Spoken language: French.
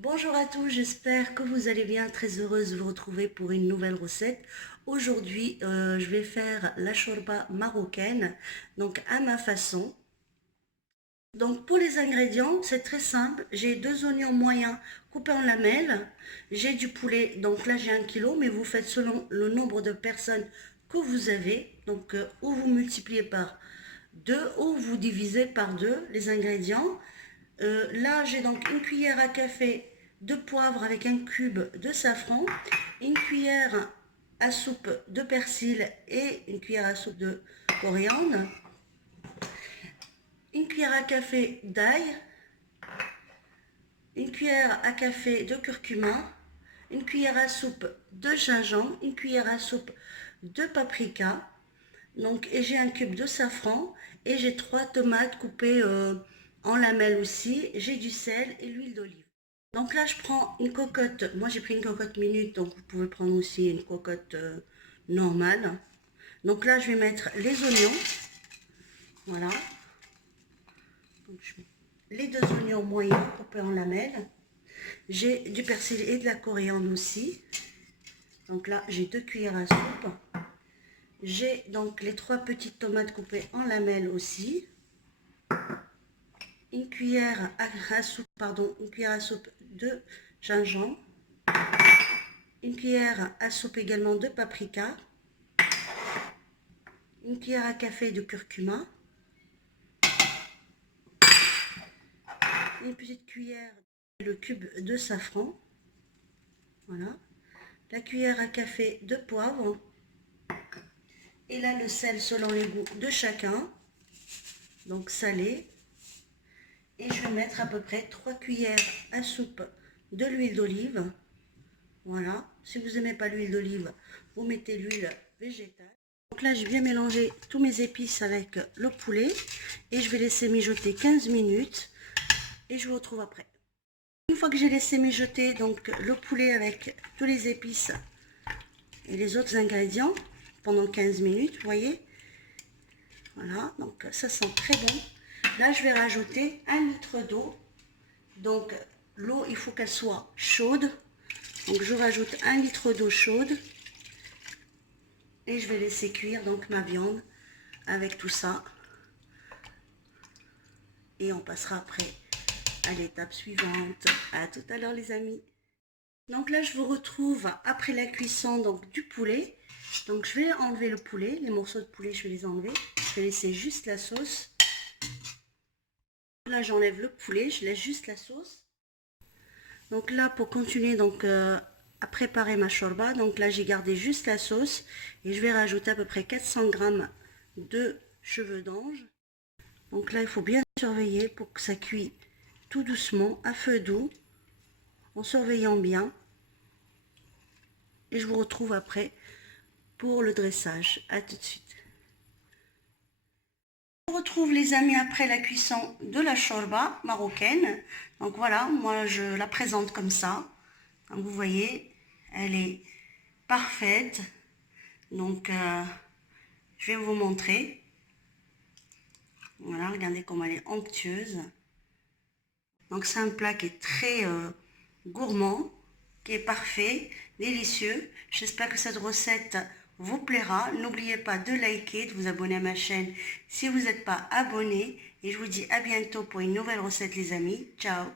Bonjour à tous, j'espère que vous allez bien. Très heureuse de vous retrouver pour une nouvelle recette. Aujourd'hui, je vais faire la chorba marocaine, donc à ma façon. Donc pour les ingrédients, c'est très simple. J'ai 2 oignons moyens coupés en lamelles. J'ai du poulet, donc là j'ai 1 kg, mais vous faites selon le nombre de personnes que vous avez. Donc ou vous multipliez par 2 ou vous divisez par 2 les ingrédients. Là, j'ai donc une cuillère à café de poivre avec un cube de safran, une cuillère à soupe de persil et une cuillère à soupe de coriandre, une cuillère à café d'ail, une cuillère à café de curcuma, une cuillère à soupe de gingembre, une cuillère à soupe de paprika. Donc, et j'ai un cube de safran et j'ai 3 tomates coupées en lamelles aussi. J'ai du sel et l'huile d'olive. Donc là, je prends une cocotte. Moi, j'ai pris une cocotte minute, donc vous pouvez prendre aussi une cocotte normale. Donc là, je vais mettre les oignons. Voilà. Donc, je mets les 2 oignons moyens coupés en lamelles. J'ai du persil et de la coriandre aussi. Donc là, j'ai 2 cuillères à soupe. J'ai donc les 3 petites tomates coupées en lamelles aussi. Une cuillère à soupe, une cuillère à soupe de gingembre. Une cuillère à soupe également de paprika. Une cuillère à café de curcuma. Une petite cuillère, le cube de safran. Voilà. La cuillère à café de poivre. Et là, le sel selon les goûts de chacun. Donc salé. Et je vais mettre à peu près 3 cuillères à soupe de l'huile d'olive. Voilà. Si vous n'aimez pas l'huile d'olive, vous mettez l'huile végétale. Donc là, j'ai bien mélangé tous mes épices avec le poulet. Et je vais laisser mijoter 15 minutes. Et je vous retrouve après. Une fois que j'ai laissé mijoter donc le poulet avec tous les épices et les autres ingrédients pendant 15 minutes, vous voyez, voilà, donc ça sent très bon. Là, je vais rajouter 1 litre d'eau. Donc l'eau, il faut qu'elle soit chaude. Donc je rajoute 1 litre d'eau chaude et je vais laisser cuire donc ma viande avec tout ça. Et on passera après à l'étape suivante. À tout à l'heure les amis. Donc là, je vous retrouve après la cuisson donc, du poulet. Donc je vais enlever le poulet, les morceaux de poulet, je vais les enlever. Je vais laisser juste la sauce. Là, j'enlève le poulet, je laisse juste la sauce. Donc là, pour continuer donc, à préparer ma shorba, donc là, j'ai gardé juste la sauce. Et je vais rajouter à peu près 400 g de cheveux d'ange. Donc là, il faut bien surveiller pour que ça cuise tout doucement, à feu doux, en surveillant bien. Et je vous retrouve après pour le dressage. À tout de suite. On retrouve les amis après la cuisson de la shorba marocaine. Donc voilà, moi je la présente comme ça. Comme vous voyez, elle est parfaite. Donc je vais vous montrer. Voilà, regardez comme elle est onctueuse. Donc c'est un plat qui est très gourmand, qui est parfait, délicieux. J'espère que cette recette vous plaira. N'oubliez pas de liker, de vous abonner à ma chaîne si vous n'êtes pas abonné. Et je vous dis à bientôt pour une nouvelle recette les amis. Ciao!